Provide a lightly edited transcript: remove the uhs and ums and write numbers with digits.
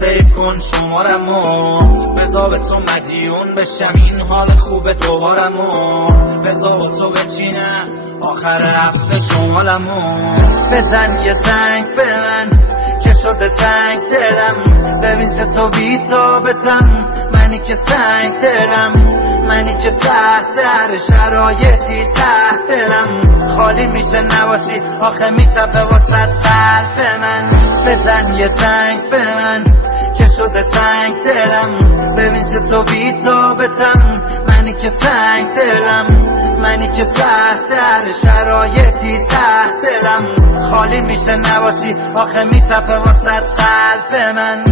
سیف کن شمارمو، بذار به تو مدیون بشم این حال خوب دوبارمو، بذار تو بچینم آخر هفته شمالمو. بزن یه زنگ به من که شده تنگ دلم، ببین چه تو بی‌تابتم، منی که سنگ دلم، منی که تحت هر شرایطی تحت دلم خالی میشه نباشی، آخه میتپه واسه قلب من. بزن یه زنگ به من که شده تنگ دلم، ببین چه تو بی‌تابتم، منی که سنگ دلم، منی که تحت هر شرایطی تحت دلم خالی میشه نباشی، آخه میتپه واسه قلب من.